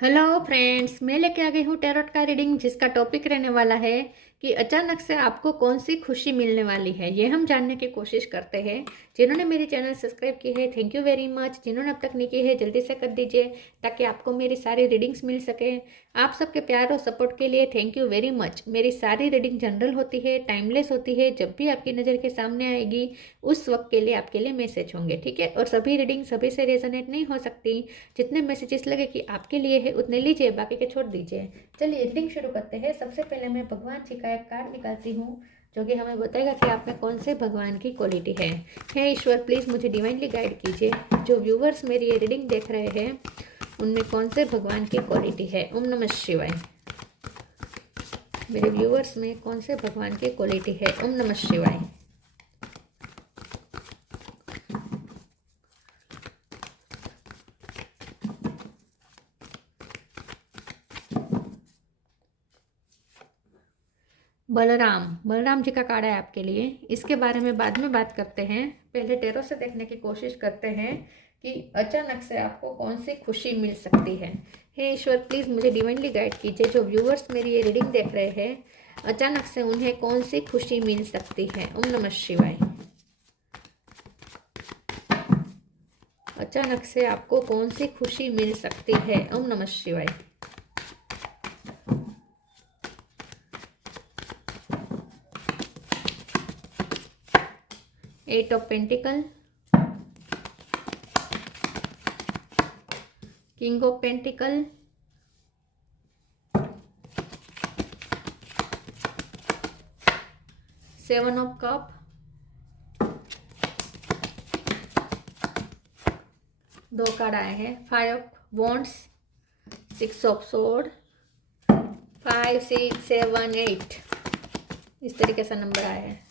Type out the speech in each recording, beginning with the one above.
Hello friends, मैं लेके आ गई हूँ टैरोट का रीडिंग जिसका टॉपिक रहने वाला है कि अचानक से आपको कौन सी खुशी मिलने वाली है। ये हम जानने की कोशिश करते हैं। जिन्होंने मेरी चैनल सब्सक्राइब की है, थैंक यू वेरी मच। जिन्होंने अब तक नहीं की है, जल्दी से कर दीजिए ताकि आपको मेरी सारी रीडिंग्स मिल सके। आप सबके प्यार और सपोर्ट के लिए थैंक यू वेरी मच। मेरी सारी रीडिंग जनरल होती है, टाइमलेस होती है। जब भी आपकी नज़र के सामने आएगी उस वक्त के लिए आपके लिए मैसेज होंगे, ठीक है। और सभी रीडिंग सभी से रेजोनेट नहीं हो सकती। जितने मैसेजेस लगे कि आपके लिए है उतने लीजिए, बाकी के छोड़ दीजिए। चलिए रीडिंग शुरू करते हैं। सबसे पहले मैं भगवान जी का एक कार्ड निकालती हूँ जो कि हमें बताएगा कि आप में कौन से भगवान की क्वालिटी है। हे ईश्वर, प्लीज़ मुझे डिवाइनली गाइड कीजिए। जो व्यूवर्स मेरी ये रीडिंग देख रहे हैं उनमें कौन से भगवान की क्वालिटी है। ओम नमः शिवाय। मेरे व्यूवर्स में कौन से भगवान की क्वालिटी है। ओम नमः शिवाय। बलराम जी का कार्ड है आपके लिए। इसके बारे में बाद में बात करते हैं। पहले टैरो से देखने की कोशिश करते हैं कि अचानक से आपको कौन सी खुशी मिल सकती है। हे ईश्वर, प्लीज़ मुझे डिवाइनली गाइड कीजिए। जो व्यूवर्स मेरी ये रीडिंग देख रहे हैं अचानक से उन्हें कौन सी खुशी मिल सकती है। ओम नमः शिवाय। अचानक से आपको कौन सी खुशी मिल सकती है। ओम नमः शिवाय। Eight of pentacle, king of pentacle, seven of cup, दो कार्ड आए हैं। Five of wands, six of sword, 5 6 7 8, इस तरीके से नंबर आए हैं।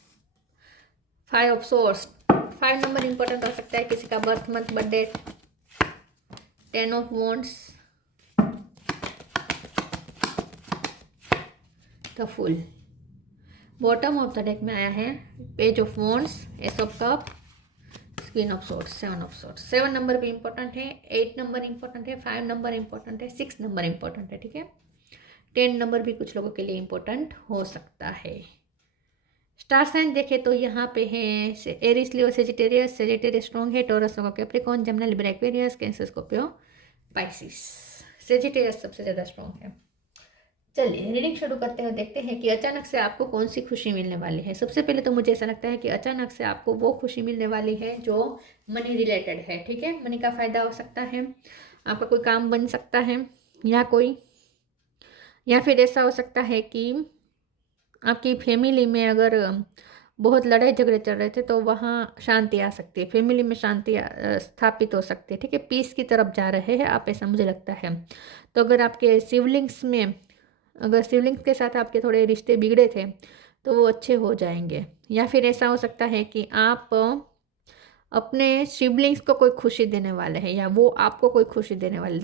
5 ऑफ सोर्ड्स, 5 नंबर इंपॉर्टेंट हो सकता है किसी का birth month, birthday. 10 of wands, the full. Bottom of the deck में आया है page of wands, S of cup, queen of swords, seven of swords. 7 number भी इंपॉर्टेंट है, 8 नंबर इंपॉर्टेंट है, 5 नंबर इंपॉर्टेंट है, 6 नंबर इंपॉर्टेंट है, ठीक है। 10 नंबर भी कुछ लोगों के लिए इंपॉर्टेंट हो सकता है। स्टार साइन देखे तो यहाँ पे है Aries, Leo, Sagittarius. Sagittarius strong है। Taurus, Capricorn, Gemini, Libra, Aquarius, Cancer, Scorpio, Pisces. Sagittarius सबसे ज़्यादा स्ट्रॉन्ग है। चलिए रीडिंग शुरू करते हैं, देखते हैं कि अचानक से आपको कौन सी खुशी मिलने वाली है। सबसे पहले तो मुझे ऐसा लगता है कि अचानक से आपको वो खुशी मिलने वाली है जो मनी रिलेटेड है, ठीक है। मनी का फ़ायदा हो सकता है, आपका कोई काम बन सकता है, या फिर ऐसा हो सकता है कि आपकी फैमिली में अगर बहुत लड़ाई झगड़े चल रहे थे तो वहाँ शांति आ सकती है। फैमिली में शांति स्थापित हो सकती है, ठीक है। पीस की तरफ जा रहे हैं आप, ऐसा मुझे लगता है। तो अगर आपके सिवलिंग्स में, अगर सिवलिंग्स के साथ आपके थोड़े रिश्ते बिगड़े थे तो वो अच्छे हो जाएंगे। या फिर ऐसा हो सकता है कि आप अपने सिबलिंग्स को कोई खुशी देने वाले हैं या वो आपको कोई खुशी देने वाले,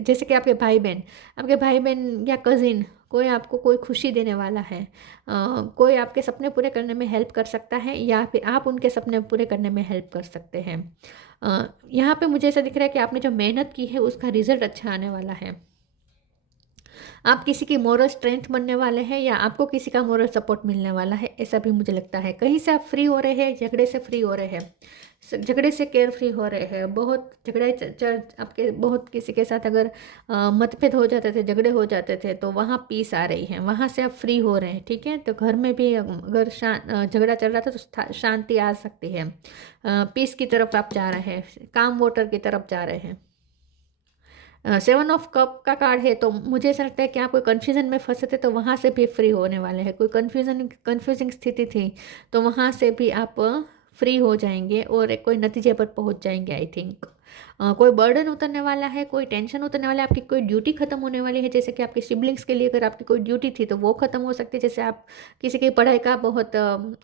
जैसे कि आपके भाई बहन या कज़िन कोई आपको कोई खुशी देने वाला है। कोई आपके सपने पूरे करने में हेल्प कर सकता है या फिर आप उनके सपने पूरे करने में हेल्प कर सकते हैं। यहाँ पे मुझे ऐसा दिख रहा है कि आपने जो मेहनत की है उसका रिजल्ट अच्छा आने वाला है। आप किसी की मोरल स्ट्रेंथ बनने वाले हैं या आपको किसी का मोरल सपोर्ट मिलने वाला है, ऐसा भी मुझे लगता है। कहीं से आप फ्री हो रहे हैं, झगड़े से फ्री हो रहे हैं, झगड़े से केयर फ्री हो रहे हैं। बहुत झगड़े आपके बहुत किसी के साथ अगर मतभेद हो जाते थे, झगड़े हो जाते थे तो वहाँ पीस आ रही है, वहाँ से आप फ्री हो रहे हैं, ठीक है। तो घर में भी अगर झगड़ा चल रहा था तो शांति आ सकती है। पीस की तरफ आप जा रहे हैं, काम वाटर की तरफ जा रहे हैं। सेवन ऑफ कप का कार्ड है तो मुझे ऐसा लगता है कि आप कोई कन्फ्यूज़न में फंसे थे तो वहाँ से भी फ्री होने वाले हैं। कोई कन्फ्यूजिंग स्थिति थी तो वहाँ से भी आप फ्री हो जाएंगे और एक कोई नतीजे पर पहुँच जाएंगे, आई थिंक। कोई बर्डन उतरने वाला है, कोई टेंशन उतरने वाला है, आपकी कोई ड्यूटी खत्म होने वाली है। जैसे कि आपके सिबलिंग्स के लिए अगर आपकी कोई ड्यूटी थी तो वो खत्म हो सकती है। जैसे आप किसी की पढ़ाई का बहुत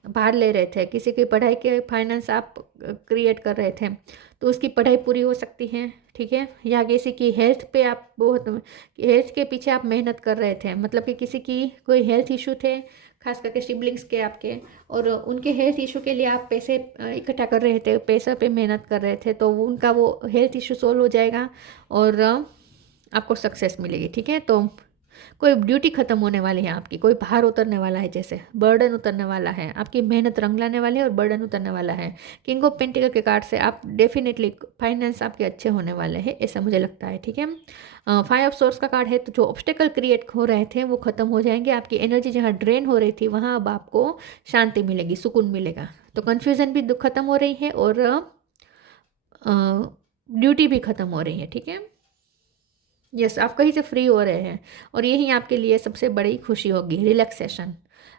भार ले रहे थे, किसी की पढ़ाई के फाइनेंस आप क्रिएट कर रहे थे तो उसकी पढ़ाई पूरी हो सकती है, ठीक है। या किसी की हेल्थ पे आप बहुत हेल्थ के पीछे आप मेहनत कर रहे थे, मतलब कि किसी की कोई हेल्थ इशू थे, खास करके सिबलिंग्स के आपके, और उनके हेल्थ इशू के लिए आप पैसे इकट्ठा कर रहे थे, पैसा पे मेहनत कर रहे थे तो उनका वो हेल्थ इशू सोल्व हो जाएगा और आपको सक्सेस मिलेगी। ठीक है, तो कोई ड्यूटी खत्म होने वाली है आपकी, कोई भार उतरने वाला है, जैसे बर्डन उतरने वाला है, आपकी मेहनत रंग लाने वाली है और बर्डन उतरने वाला है। किंग ऑफ पेंटिकल के कार्ड से आप डेफिनेटली फाइनेंस आपके अच्छे होने वाले हैं, ऐसा मुझे लगता है। ठीक है, फाइव ऑफ सोर्स का कार्ड है, तो जो ऑब्स्टेकल क्रिएट हो रहे थे वो खत्म हो जाएंगे। आपकी एनर्जी जहाँ ड्रेन हो रही थी वहाँ अब आपको शांति मिलेगी, सुकून मिलेगा। तो कन्फ्यूजन भी खत्म हो रही है और ड्यूटी भी खत्म हो रही है। ठीक है, यस, आप कहीं से फ्री हो रहे हैं और यही आपके लिए सबसे बड़ी खुशी होगी। रिलैक्सेशन,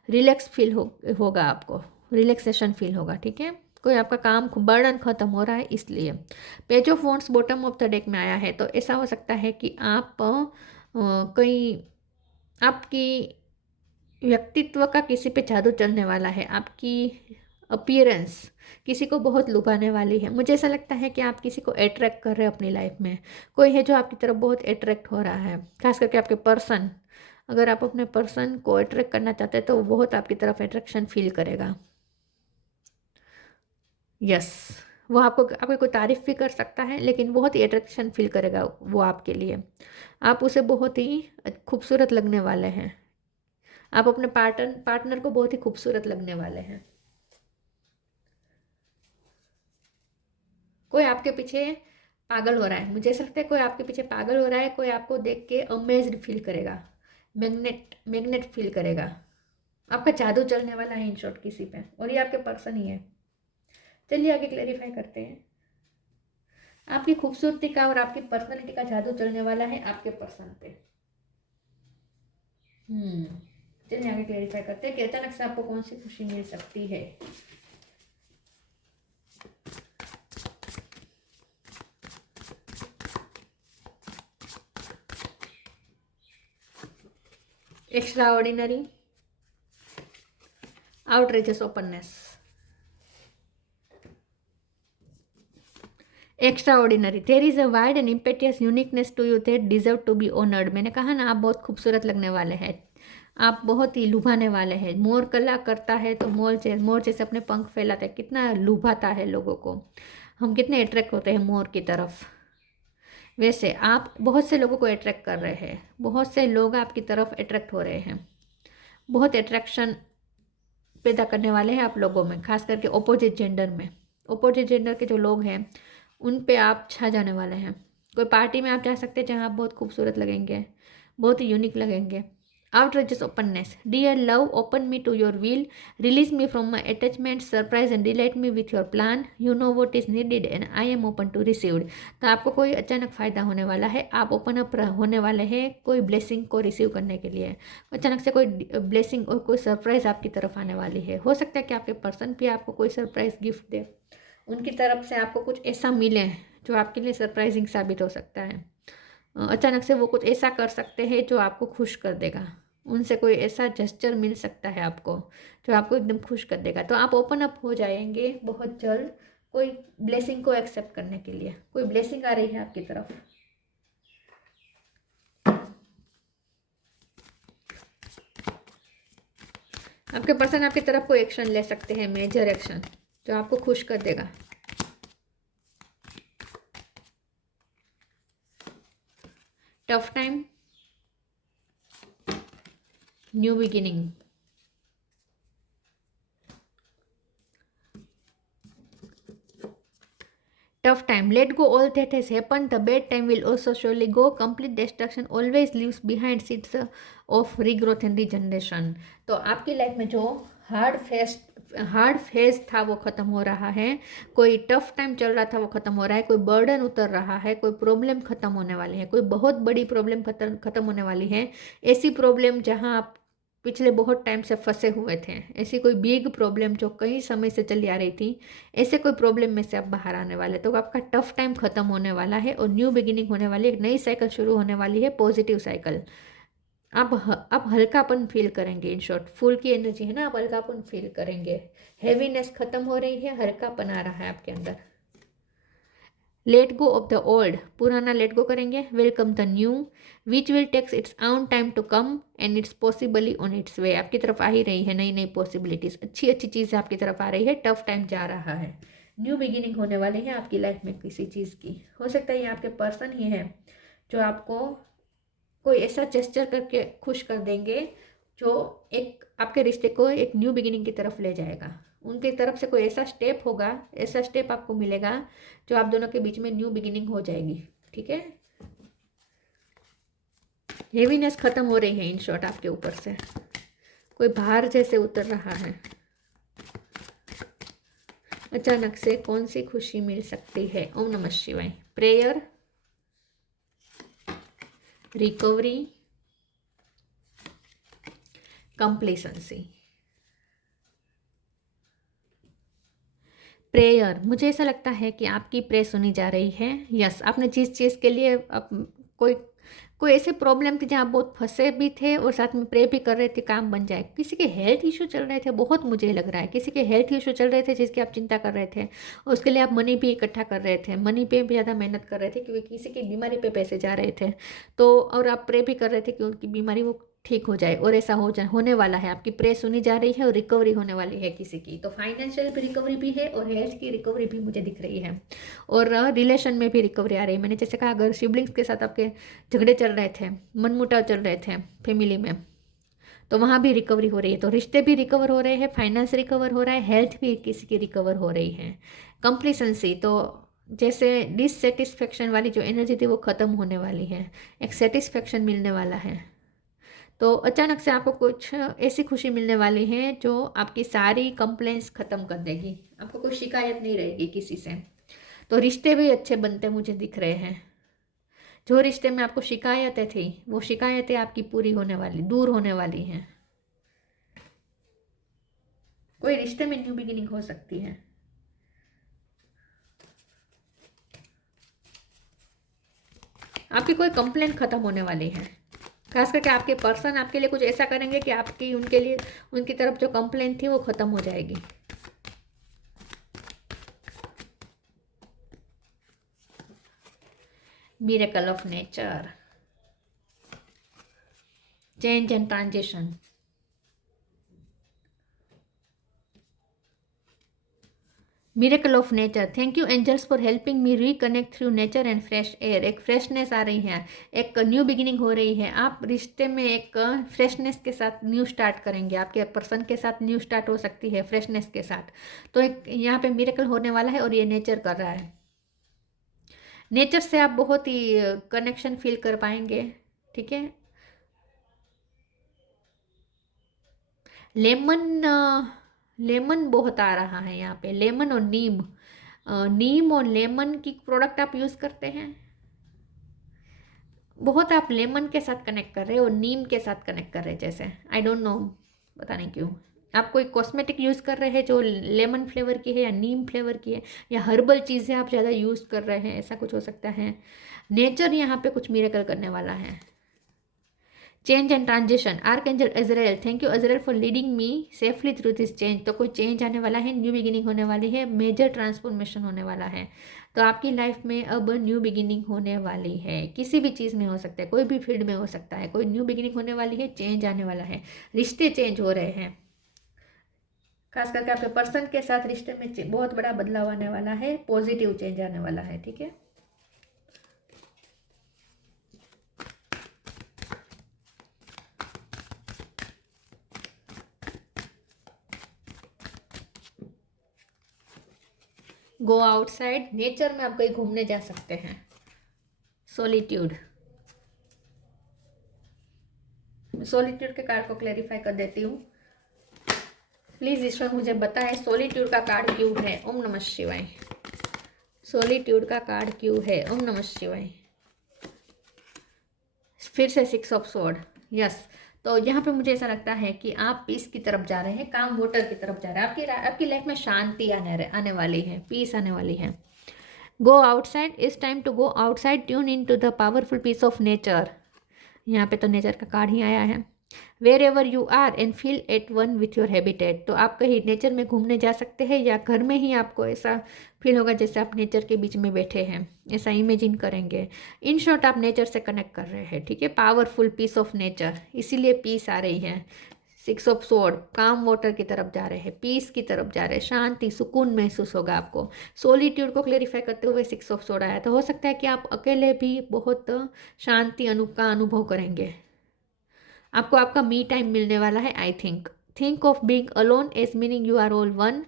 रिलैक्स फील होगा आपको, रिलैक्सेशन फील होगा। ठीक है, कोई आपका काम बर्डन खत्म हो रहा है इसलिए। Page of wands bottom of the deck में आया है, तो ऐसा हो सकता है कि आप कहीं आपकी व्यक्तित्व का किसी पे जादू चलने वाला है, आपकी अपीयरेंस किसी को बहुत लुभाने वाली है। मुझे ऐसा लगता है कि आप किसी को अट्रैक्ट कर रहे हो अपनी लाइफ में, कोई है जो आपकी तरफ बहुत अट्रैक्ट हो रहा है, खास करके आपके पर्सन। अगर आप अपने पर्सन को अट्रैक्ट करना चाहते हैं तो वो बहुत आपकी तरफ अट्रैक्शन फील करेगा। यस, वो आपको आपकी कोई तारीफ भी कर सकता है, लेकिन बहुत ही अट्रैक्शन फील करेगा वो आपके लिए। आप उसे बहुत ही खूबसूरत लगने वाले हैं, आप अपने पार्टनर को बहुत ही खूबसूरत लगने वाले हैं। कोई आपके पीछे पागल हो रहा है, मुझे ऐसा लगता है कोई आपके पीछे पागल हो रहा है, कोई आपको देख के अमेज्ड फील करेगा, मैग्नेट मैग्नेट फील करेगा। आपका जादू चलने वाला है इन शॉर्ट किसी पे, और ये आपके पर्सन ही है। चलिए आगे क्लैरिफाई करते हैं। आपकी खूबसूरती का और आपकी पर्सनैलिटी का जादू चलने वाला है आपके पर्सन पे। चलिए आगे क्लैरिफाई करते हैं कि अचानक से आपको कौन सी खुशी मिल सकती है। Extraordinary, outrageous openness, extraordinary, there is a wide and impetuous uniqueness to you that deserve to be honoured. मैंने कहा ना, आप बहुत खूबसूरत लगने वाले हैं, आप बहुत ही लुभाने वाले हैं। मोर कला करता है तो मोर जैसे अपने पंख फैलाता है, कितना लुभाता है लोगों को, हम कितने अट्रैक्ट होते हैं मोर की तरफ। वैसे आप बहुत से लोगों को अट्रैक्ट कर रहे हैं, बहुत से लोग आपकी तरफ अट्रैक्ट हो रहे हैं, बहुत अट्रैक्शन पैदा करने वाले हैं आप लोगों में, खास करके ऑपोजिट जेंडर में। ऑपोजिट जेंडर के जो लोग हैं उन पे आप छा जाने वाले हैं। कोई पार्टी में आप जा सकते हैं जहाँ आप बहुत खूबसूरत लगेंगे, बहुत ही यूनिक लगेंगे। outrageous openness, dear love, open me to your will, release me from my attachment, surprise and delight me with your plan, you know what is needed and I am open to receive। तो आपको कोई अचानक फ़ायदा होने वाला है, आप open up होने वाले हैं कोई ब्लेसिंग को रिसीव करने के लिए। अचानक से कोई ब्लेसिंग और कोई सरप्राइज़ आपकी तरफ आने वाली है। हो सकता है कि आपके पर्सन भी आपको कोई सरप्राइज़ गिफ्ट दे, उनकी तरफ से आपको कुछ ऐसा मिले जो आपके लिए सरप्राइजिंग साबित हो सकता है। अचानक से वो कुछ ऐसा कर सकते हैं जो आपको खुश कर देगा, उनसे कोई ऐसा जेस्चर मिल सकता है आपको जो आपको एकदम खुश कर देगा। तो आप ओपन अप हो जाएंगे बहुत जल्द कोई ब्लेसिंग को एक्सेप्ट करने के लिए। कोई ब्लेसिंग आ रही है आपकी तरफ। आपके पर्सन आपकी तरफ कोई एक्शन ले सकते हैं, मेजर एक्शन जो आपको खुश कर देगा। Tough time, new beginning, tough time, let go all that has happened, the bad time will also surely go, complete destruction always leaves behind seeds of regrowth and regeneration। तो आपकी life में जो hard phase था वो ख़त्म हो रहा है, कोई टफ टाइम चल रहा था वो ख़त्म हो रहा है, कोई बर्डन उतर रहा है, कोई प्रॉब्लम ख़त्म होने वाली है, कोई बहुत बड़ी प्रॉब्लम ख़त्म होने वाली है। ऐसी प्रॉब्लम जहाँ आप पिछले बहुत टाइम से फंसे हुए थे, ऐसी कोई बिग प्रॉब्लम जो कई समय से चली आ रही थी, ऐसे कोई प्रॉब्लम में से आप बाहर आने वाले। तो आपका टफ टाइम खत्म होने वाला है और न्यू बिगिनिंग होने वाली है, एक नई साइकिल शुरू होने वाली है, पॉजिटिव साइकिल। आप हल्कापन फील करेंगे। इन शॉर्ट फुल की एनर्जी है ना, आप हल्कापन फील करेंगे, हैवीनेस खत्म हो रही है, हल्कापन आ रहा है आपके अंदर। Let go of the old, पुराना लेट गो करेंगे, welcome the new which will takes its own time to come and it's possibly on its way. आपकी तरफ आ ही रही है नई नई पॉसिबिलिटीज़, अच्छी अच्छी चीज़ें आपकी तरफ आ रही है, टफ टाइम जा रहा है, न्यू बिगिनिंग होने वाले हैं आपकी लाइफ में किसी चीज़ की। हो सकता है ये आपके पर्सन ही है जो आपको कोई ऐसा जेस्चर करके खुश कर देंगे जो एक आपके रिश्ते को एक न्यू बिगिनिंग की तरफ ले जाएगा। उनकी तरफ से कोई ऐसा स्टेप होगा, ऐसा स्टेप आपको मिलेगा जो आप दोनों के बीच में न्यू बिगिनिंग हो जाएगी। ठीक है, हेवीनेस खत्म हो रही है इन शॉर्ट आपके ऊपर से, कोई भार जैसे उतर रहा है। अचानक से कौन सी खुशी मिल सकती है? ओम नमः शिवाय। Prayer, recovery, complacency. प्रेयर, मुझे ऐसा लगता है कि आपकी प्रे सुनी जा रही है। यस, आपने जिस चीज़ के लिए कोई कोई ऐसे प्रॉब्लम थी जहाँ आप बहुत फंसे भी थे और साथ में प्रे भी कर रहे थे काम बन जाए। किसी के हेल्थ इशू चल रहे थे, बहुत मुझे लग रहा है किसी के हेल्थ इशू चल रहे थे जिसकी आप चिंता कर रहे थे, और उसके लिए आप मनी भी इकट्ठा कर रहे थे, मनी पे भी ज़्यादा मेहनत कर रहे थे क्योंकि किसी की बीमारी पे पैसे जा रहे थे। तो और आप प्रे भी कर रहे थे कि उनकी बीमारी वो ठीक हो जाए, और ऐसा हो जाए, होने वाला है। आपकी प्रे सुनी जा रही है और रिकवरी होने वाली है किसी की। तो फाइनेंशियल भी रिकवरी भी है और हेल्थ की रिकवरी भी मुझे दिख रही है, और रिलेशन में भी रिकवरी आ रही है। मैंने जैसे कहा, अगर सिबलिंग्स के साथ आपके झगड़े चल रहे थे, मनमुटाव चल रहे थे फैमिली में, तो वहाँ भी रिकवरी हो रही है। तो रिश्ते भी रिकवर हो रहे हैं, फाइनेंस रिकवर हो रहा है, हेल्थ भी किसी की रिकवर हो रही है। कंप्लीसेंसी, तो जैसे डिससेटिस्फेक्शन वाली जो एनर्जी थी वो ख़त्म होने वाली है, एक सेटिस्फेक्शन मिलने वाला है। तो अचानक से आपको कुछ ऐसी खुशी मिलने वाली है जो आपकी सारी कंप्लेंट्स ख़त्म कर देगी, आपको कोई शिकायत नहीं रहेगी किसी से। तो रिश्ते भी अच्छे बनते मुझे दिख रहे हैं। जो रिश्ते में आपको शिकायतें थी वो शिकायतें आपकी पूरी होने वाली, दूर होने वाली हैं। कोई रिश्ते में न्यू बिगिनिंग हो सकती है। आपकी कोई कंप्लेंट खत्म होने वाली है। खास करके आपके पर्सन आपके लिए कुछ ऐसा करेंगे कि आपकी उनके लिए, उनकी तरफ जो कंप्लेंट थी वो खत्म हो जाएगी। Miracle of nature, change and transition. Miracle of nature, thank you angels for helping me reconnect through nature and fresh air. एक फ्रेशनेस आ रही है, एक न्यू बिगिनिंग हो रही है। आप रिश्ते में एक फ्रेशनेस के साथ न्यू स्टार्ट करेंगे, आपके पर्सन के साथ न्यू स्टार्ट हो सकती है फ्रेशनेस के साथ। तो एक यहाँ पे मिरेकल होने वाला है और ये नेचर कर रहा है। नेचर से आप बहुत ही कनेक्शन फील कर पाएंगे। ठीक है, लेमन, लेमन बहुत आ रहा है यहाँ पे, लेमन और नीम। नीम और लेमन की प्रोडक्ट आप यूज़ करते हैं, बहुत आप लेमन के साथ कनेक्ट कर रहे हो और नीम के साथ कनेक्ट कर रहे हैं जैसे, आई डोंट नो, पता नहीं क्यों। आप कोई कॉस्मेटिक यूज़ कर रहे हैं जो लेमन फ्लेवर की है या नीम फ्लेवर की है, या हर्बल चीज़ें आप ज़्यादा यूज़ कर रहे हैं, ऐसा कुछ हो सकता है। नेचर यहाँ पे कुछ मिरेकल करने वाला है। Change and transition, archangel Azrael, thank you Azrael for leading me safely through this change. तो कोई चेंज आने वाला है, न्यू बिगिनिंग होने वाली है, मेजर ट्रांसफॉर्मेशन होने वाला है। तो आपकी लाइफ में अब न्यू बिगिनिंग होने वाली है, किसी भी चीज़ में हो सकता है, कोई भी फील्ड में हो सकता है, कोई न्यू बिगिनिंग होने वाली है, चेंज आने वाला है, रिश्ते चेंज हो रहे हैं। खास करके आपके पर्सन के साथ रिश्ते में बहुत बड़ा बदलाव आने वाला है, पॉजिटिव चेंज आने वाला है। ठीक है, गो आउटसाइड, नेचर में आप कहीं घूमने जा सकते हैं। सॉलिट्यूड, सॉलिट्यूड के कार्ड को क्लैरिफाई कर देती हूँ। प्लीज़ ईश्वर मुझे बताएं सॉलिट्यूड का कार्ड क्यों है। ओम नमः शिवाय। सॉलिट्यूड का कार्ड क्यों है? ओम नमः शिवाय। फिर से 6 ऑफ स्वॉर्ड, यस। तो यहाँ पे मुझे ऐसा लगता है कि आप पीस की तरफ जा रहे हैं, काम वाटर की तरफ जा रहे हैं। आपकी लाइफ में शांति आने वाली है, पीस आने वाली है। Go outside, it's time to go outside, tune in to the powerful peace of nature. यहाँ पे तो नेचर का कार्ड ही आया है। Wherever you are and feel at one with your habitat. तो आप कहीं नेचर में घूमने जा सकते हैं, या घर में ही आपको ऐसा फील होगा जैसे आप नेचर के बीच में बैठे हैं, ऐसा इमेजिन करेंगे। इन शॉर्ट आप नेचर से कनेक्ट कर रहे हैं। ठीक है, पावरफुल पीस ऑफ नेचर, इसीलिए पीस आ रही है। सिक्स ऑफ सोर्ड, काम वाटर की तरफ जा रहे हैं, पीस की तरफ जा रहे हैं, शांति सुकून महसूस होगा आपको। सोलिट्यूड को क्लेरिफाई करते हुए सिक्स ऑफ सोर्ड आया, तो हो सकता है कि आप अकेले भी बहुत शांति का अनुभव करेंगे। आपको आपका मी टाइम मिलने वाला है। I think of being alone as meaning you are all one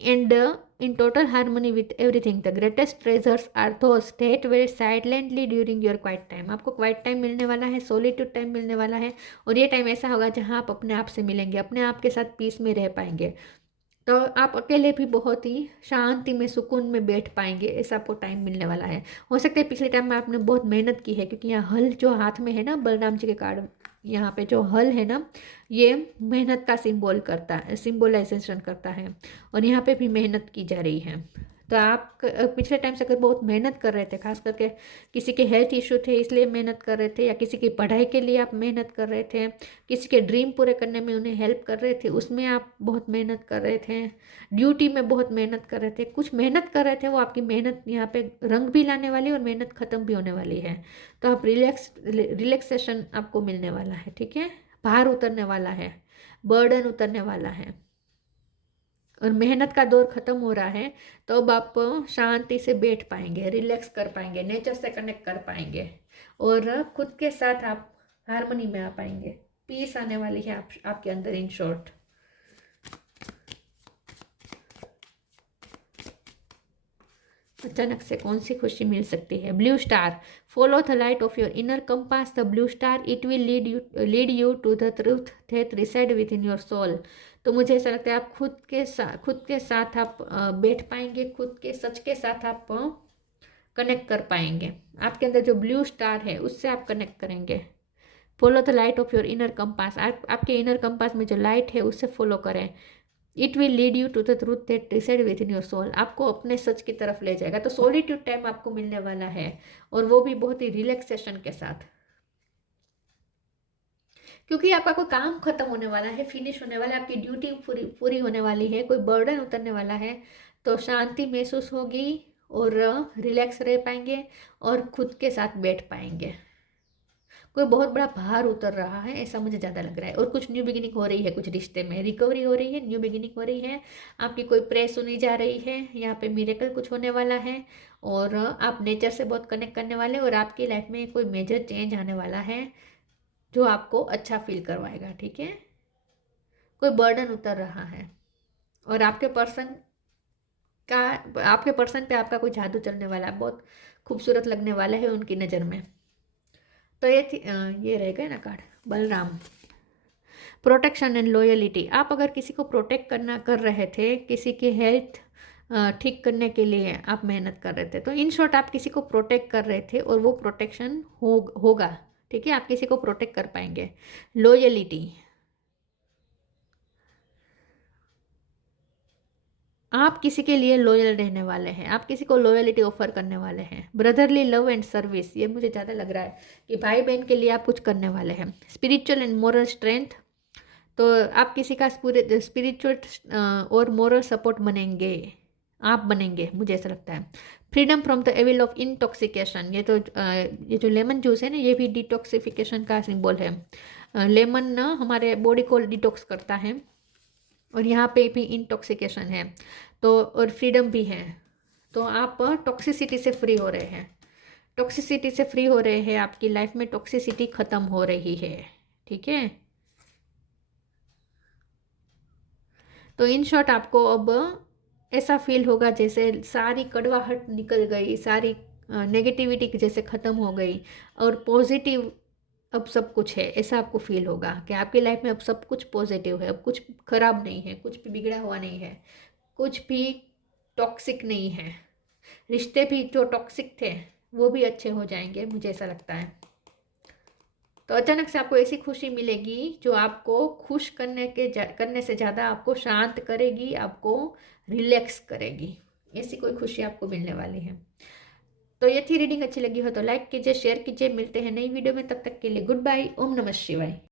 and in total harmony with everything. The greatest treasures are those that were silently during your quiet time. आपको quiet time मिलने वाला है, solitude time मिलने वाला है, और ये time ऐसा होगा जहाँ आप अपने आप से मिलेंगे, अपने आप के साथ पीस में रह पाएंगे। तो आप अकेले भी बहुत ही शांति में सुकून में बैठ पाएंगे, ऐसा आपको टाइम मिलने वाला है। हो सकता है पिछले टाइम में आपने बहुत मेहनत की है, क्योंकि यहाँ हल जो हाथ में है ना, बलराम जी के कार्ड यहाँ पे जो हल है ना, ये मेहनत का सिंबल करता है, सिंबलाइजेशन करता है, और यहाँ पे भी मेहनत की जा रही है। तो आप पिछले टाइम से अगर बहुत मेहनत कर रहे थे, खास करके किसी के हेल्थ इशू थे इसलिए मेहनत कर रहे थे, या किसी की पढ़ाई के लिए आप मेहनत कर रहे थे, किसी के ड्रीम पूरे करने में उन्हें हेल्प कर रहे थे, उसमें आप बहुत मेहनत कर रहे थे, ड्यूटी में बहुत मेहनत कर रहे थे, कुछ मेहनत कर रहे थे, वो आपकी मेहनत यहाँ पे रंग भी लाने वाली है और मेहनत ख़त्म भी होने वाली है। तो आप रिलैक्सेशन आपको मिलने वाला है, ठीक है, भार उतरने वाला है, बर्डन उतरने वाला है, और मेहनत का दौर खत्म हो रहा है। तो अब आप शांति से बैठ पाएंगे, रिलैक्स कर पाएंगे, नेचर से कनेक्ट कर पाएंगे, और खुद के साथ आप हार्मनी में आ पाएंगे। पीस आने वाली है आपके अंदर, इन शॉर्ट। अचानक से कौन सी खुशी मिल सकती है? Blue star, follow the light of your inner compass the blue star, it will lead you to the truth that reside within your soul. तो मुझे ऐसा लगता है आप खुद के साथ आप बैठ पाएंगे, खुद के सच के साथ आप कनेक्ट कर पाएंगे। आपके अंदर जो ब्लू स्टार है उससे आप कनेक्ट करेंगे। Follow the light of your inner compass, आपके इनर कंपास में जो लाइट है उससे फॉलो करें। It will lead you to the truth that reside within your soul, आपको अपने सच की तरफ ले जाएगा। तो सॉलिट्यूड टाइम आपको मिलने वाला है, और वो भी बहुत ही रिलैक्सेशन के साथ, क्योंकि आपका कोई काम खत्म होने वाला है, फिनिश होने वाला है, आपकी ड्यूटी पूरी होने वाली है, कोई बर्डन उतरने वाला है। तो शांति महसूस होगी, और रिलैक्स रह पाएंगे, और खुद के साथ बैठ पाएंगे। कोई बहुत बड़ा भार उतर रहा है ऐसा मुझे ज़्यादा लग रहा है, और कुछ न्यू बिगिनिंग हो रही है, कुछ रिश्ते में रिकवरी हो रही है, न्यू बिगिनिंग हो रही है, आपकी कोई प्रे सुनी जा रही है, यहाँ पे मिरेकल कुछ होने वाला है, और आप नेचर से बहुत कनेक्ट करने वाले, और आपकी लाइफ में कोई मेजर चेंज आने वाला है जो आपको अच्छा फील करवाएगा, ठीक है। कोई बर्डन उतर रहा है, और आपके पर्सन पे आपका कोई जादू चलने वाला है, बहुत खूबसूरत लगने वाला है उनकी नज़र में। तो ये रह गए ना card, Balram. Protection and loyalty, आप अगर किसी को प्रोटेक्ट कर रहे थे, किसी की हेल्थ ठीक करने के लिए आप मेहनत कर रहे थे, तो इन शॉर्ट आप किसी को प्रोटेक्ट कर रहे थे, और वो प्रोटेक्शन होगा, ठीक है, आप किसी को प्रोटेक्ट कर पाएंगे। लॉयलिटी, आप किसी के लिए लॉयल रहने वाले हैं, आप किसी को लॉयलिटी ऑफर करने वाले हैं। ब्रदरली लव एंड सर्विस, ये मुझे ज़्यादा लग रहा है कि भाई बहन के लिए आप कुछ करने वाले हैं। स्पिरिचुअल एंड मोरल स्ट्रेंथ, तो आप किसी का स्पिरिचुअल और मोरल सपोर्ट आप बनेंगे, मुझे ऐसा लगता है। Freedom from the evil of intoxication, ये जो लेमन जूस है ना, ये भी डिटॉक्सिफिकेशन का सिंबल है। लेमन ना हमारे बॉडी को डिटॉक्स करता है, और यहाँ पे भी इंटॉक्सिकेशन है, तो और फ्रीडम भी है। तो आप टॉक्सिसिटी से फ्री हो रहे हैं, टॉक्सिसिटी से फ्री हो रहे हैं, आपकी लाइफ में टॉक्सिसिटी ख़त्म हो रही है, ठीक है। तो इन शॉर्ट आपको अब ऐसा फील होगा जैसे सारी कड़वाहट निकल गई, सारी नेगेटिविटी जैसे ख़त्म हो गई, और पॉजिटिव अब सब कुछ है, ऐसा आपको फील होगा कि आपकी लाइफ में अब सब कुछ पॉजिटिव है, अब कुछ खराब नहीं है, कुछ भी बिगड़ा हुआ नहीं है, कुछ भी टॉक्सिक नहीं है। रिश्ते भी जो टॉक्सिक थे वो भी अच्छे हो जाएंगे, मुझे ऐसा लगता है। तो अचानक से आपको ऐसी खुशी मिलेगी जो आपको खुश करने से ज़्यादा आपको शांत करेगी, आपको रिलैक्स करेगी, ऐसी कोई खुशी आपको मिलने वाली है। तो ये थी रीडिंग, अच्छी लगी हो तो लाइक कीजिए, शेयर कीजिए, मिलते हैं नई वीडियो में, तब तक के लिए गुड बाय, ओम नमः शिवाय।